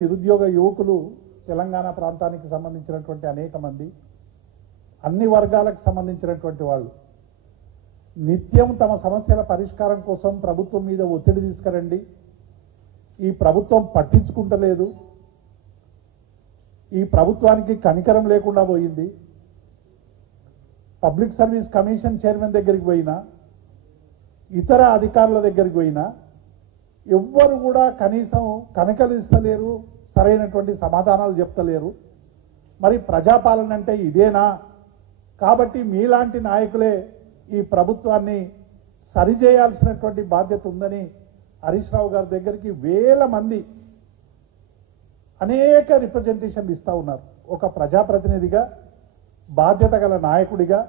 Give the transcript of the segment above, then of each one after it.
నిరుద్యోగ యువకులు తెలంగాణ ప్రాంతానికి సంబంధించినటువంటి అనేక మంది అన్ని వర్గాలకు సంబంధించినటువంటి వాళ్ళు నిత్యం తమ సమస్యల పరిష్కారం కోసం ప్రభుత్వం మీద ఒత్తిడి తీసుకురండి. ఈ ప్రభుత్వం పట్టించుకుంటలేదు, ఈ ప్రభుత్వానికి కనికరం లేకుండా పోయింది. పబ్లిక్ సర్వీస్ కమిషన్ చైర్మన్ దగ్గరికి పోయినా, ఇతర అధికారుల దగ్గరికి పోయినా ఎవ్వరు కూడా కనీసం కనకలిస్తలేరు, సరైనటువంటి సమాధానాలు చెప్తలేరు. మరి ప్రజాపాలన అంటే ఇదేనా? కాబట్టి మీలాంటి నాయకులే ఈ ప్రభుత్వాన్ని సరిచేయాల్సినటువంటి బాధ్యత ఉందని హరీష్ రావు గారి దగ్గరికి వేల మంది అనేక రిప్రజెంటేషన్లు ఇస్తూ ఉన్నారు. ఒక ప్రజాప్రతినిధిగా, బాధ్యత గల నాయకుడిగా,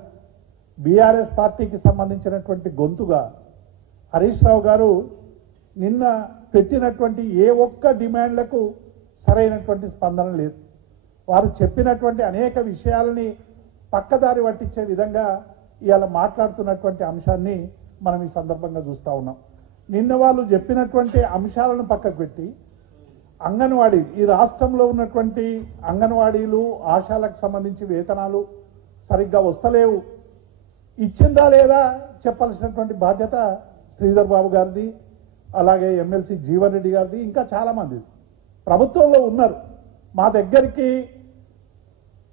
బీఆర్ఎస్ పార్టీకి సంబంధించినటువంటి గొంతుగా హరీష్ రావు గారు నిన్న పెట్టినటువంటి ఏ ఒక్క డిమాండ్లకు సరైనటువంటి స్పందన లేదు. వారు చెప్పినటువంటి అనేక విషయాలని పక్కదారి పట్టించే విధంగా ఇవాళ మాట్లాడుతున్నటువంటి అంశాన్ని మనం ఈ సందర్భంగా చూస్తూ ఉన్నాం. నిన్న వాళ్ళు చెప్పినటువంటి అంశాలను పక్కకు పెట్టి అంగన్వాడీ, ఈ రాష్ట్రంలో ఉన్నటువంటి అంగన్వాడీలు, ఆశాలకు సంబంధించి వేతనాలు సరిగ్గా వస్తలేవు, ఇచ్చిందా లేదా చెప్పాల్సినటువంటి బాధ్యత శ్రీధర్ బాబు గారిది, అలాగే ఎమ్మెల్సీ జీవన్ రెడ్డి గారిది, ఇంకా చాలామంది ప్రభుత్వంలో ఉన్నారు. మా దగ్గరికి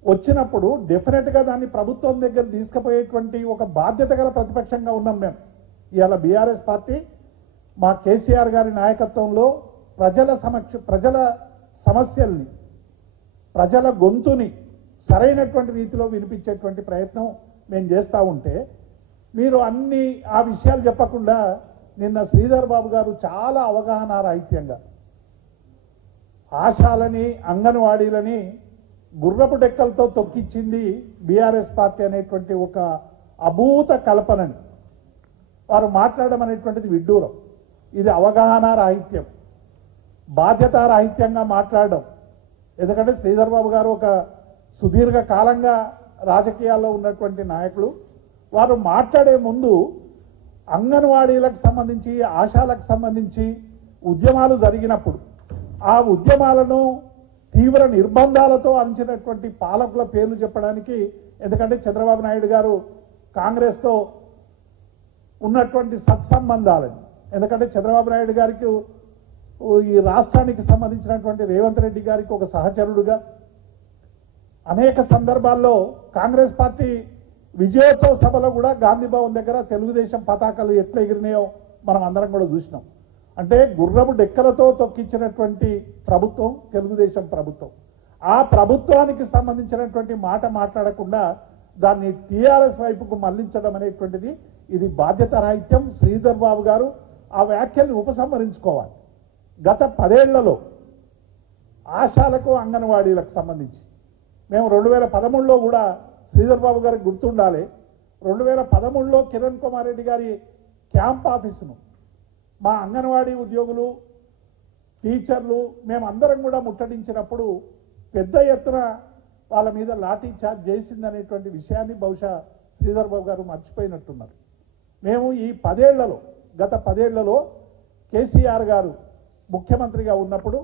వచ్చినప్పుడు డెఫినెట్గా దాన్ని ప్రభుత్వం దగ్గర తీసుకుపోయేటువంటి ఒక బాధ్యత గల ప్రతిపక్షంగా ఉన్నాం మేము. ఇవాళ బీఆర్ఎస్ పార్టీ మా కేసీఆర్ గారి నాయకత్వంలో ప్రజల సమస్యల్ని, ప్రజల గొంతుని సరైనటువంటి రీతిలో వినిపించేటువంటి ప్రయత్నం మేము చేస్తూ ఉంటే మీరు అన్ని ఆ విషయాలు చెప్పకుండా నిన్న శ్రీధర్ బాబు గారు చాలా అవగాహన రాహిత్యంగా ఆశాలని, అంగన్వాడీలని గుర్రపు డెక్కలతో తొక్కిచ్చింది బీఆర్ఎస్ పార్టీ అనేటువంటి ఒక అభూత కల్పనని వారు మాట్లాడడం అనేటువంటిది విడ్డూరం. ఇది అవగాహన రాహిత్యం, బాధ్యత రాహిత్యంగా మాట్లాడడం. ఎందుకంటే శ్రీధర్ బాబు గారు ఒక సుదీర్ఘ కాలంగా రాజకీయాల్లో ఉన్నటువంటి నాయకులు. వారు మాట్లాడే ముందు అంగన్వాడీలకు సంబంధించి, ఆశాలకు సంబంధించి ఉద్యమాలు జరిగినప్పుడు ఆ ఉద్యమాలను తీవ్ర నిర్బంధాలతో అంచినటువంటి పాలకుల పేర్లు చెప్పడానికి, ఎందుకంటే చంద్రబాబు నాయుడు గారు కాంగ్రెస్తో ఉన్నటువంటి సత్సంబంధాలని, ఎందుకంటే చంద్రబాబు నాయుడు గారికి ఈ రాష్ట్రానికి సంబంధించినటువంటి రేవంత్ రెడ్డి గారికి ఒక సహచరుడుగా అనేక సందర్భాల్లో కాంగ్రెస్ పార్టీ విజయోత్సవ సభలో కూడా గాంధీ భవన్ దగ్గర తెలుగుదేశం పతాకాలు ఎట్లా ఎగిరినాయో మనం అందరం కూడా చూసినాం. అంటే గుర్రపు డెక్కలతో తొక్కించినటువంటి ప్రభుత్వం తెలుగుదేశం ప్రభుత్వం. ఆ ప్రభుత్వానికి సంబంధించినటువంటి మాట మాట్లాడకుండా దాన్ని టీఆర్ఎస్ వైపుకు మళ్లించడం అనేటువంటిది ఇది బాధ్యత రాహిత్యం. శ్రీధర్ బాబు గారు ఆ వ్యాఖ్యల్ని ఉపసంహరించుకోవాలి. గత 10 ఏళ్లలో ఆశాలకు, అంగన్వాడీలకు సంబంధించి మేము 2013లో కూడా శ్రీధర్ బాబు గారికి గుర్తుండాలి, 2013లో కిరణ్ కుమార్ రెడ్డి గారి క్యాంప్ ఆఫీసును మా అంగన్వాడీ ఉద్యోగులు, టీచర్లు మేమందరం కూడా ముట్టడించినప్పుడు పెద్ద ఎత్తున వాళ్ళ మీద లాఠీ చార్జ్ చేసిందనేటువంటి విషయాన్ని బహుశా శ్రీధర్ బాబు గారు మర్చిపోయినట్టున్నారు. మేము ఈ 10 ఏళ్లలో, గత 10 ఏళ్లలో కేసీఆర్ గారు ముఖ్యమంత్రిగా ఉన్నప్పుడు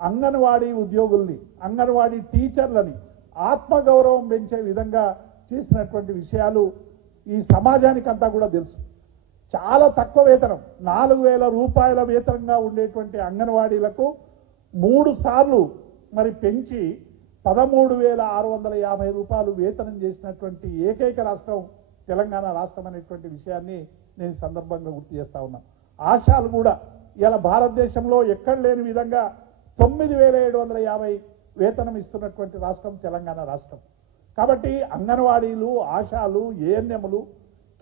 అంగన్వాడీ ఉద్యోగుల్ని, అంగన్వాడీ టీచర్లని ఆత్మగౌరవం పెంచే విధంగా చేసినటువంటి విషయాలు ఈ సమాజానికి అంతా కూడా తెలుసు. చాలా తక్కువ వేతనం, 4,000 రూపాయల వేతనంగా ఉండేటువంటి అంగన్వాడీలకు 3 సార్లు మరి పెంచి 13,650 రూపాయలు వేతనం చేసినటువంటి ఏకైక రాష్ట్రం తెలంగాణ రాష్ట్రం అనేటువంటి విషయాన్ని నేను సందర్భంగా గుర్తు చేస్తా ఉన్నాను. ఆశాలు కూడా ఇలా భారతదేశంలో ఎక్కడ లేని విధంగా 9,750 వేతనం ఇస్తున్నటువంటి రాష్ట్రం తెలంగాణ రాష్ట్రం. కాబట్టి అంగన్వాడీలు, ఆశాలు, ఏఎన్ఎంలు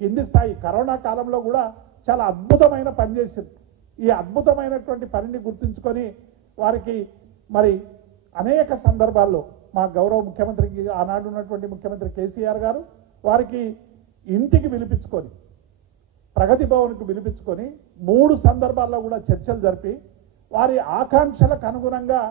కింది స్థాయి కరోనా కాలంలో కూడా చాలా అద్భుతమైన పని చేసింది. ఈ అద్భుతమైనటువంటి పనిని గుర్తుంచుకొని వారికి మరి అనేక సందర్భాల్లో మా గౌరవ ముఖ్యమంత్రికి, ఆనాడు ఉన్నటువంటి ముఖ్యమంత్రి కేసీఆర్ గారు వారికి ఇంటికి పిలిపించుకొని, ప్రగతి భవన్కు పిలిపించుకొని 3 సందర్భాల్లో కూడా చర్చలు జరిపి వారి ఆకాంక్షలకు అనుగుణంగా